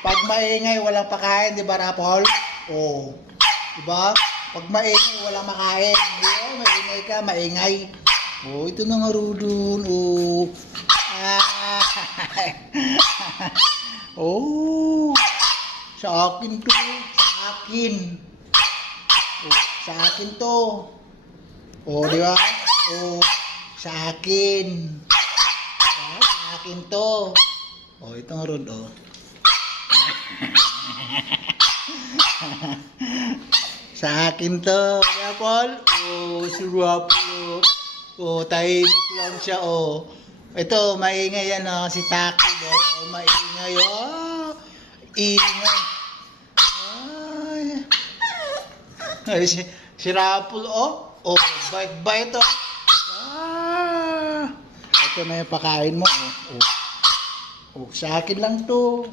Pag maingay, walang pakain, di ba, Rapol? Oh. Di ba? Pag maingay, walang makain. Di ba? Maingay ka, maingay. Oh, ito na nga Rudon. Oh. Ah. Oh. Sa akin to. Sa akin. Oh, sa akin to. Oh, di ba? Oh, sa akin. Ah, sa akin to. Oh, itong Rod, oh. Sa akin to, Rapol. Oh, si Rapol. Oh, tahimik lang siya, oh. Ito, maingay yan, oh. Si Taki, oh. Maingay, oh. Ingay. Ay, si Rapol, oh. Oh, bait-bait, oh. Ah. Ito na yung pakain mo, oh. Oh, sa akin lang to.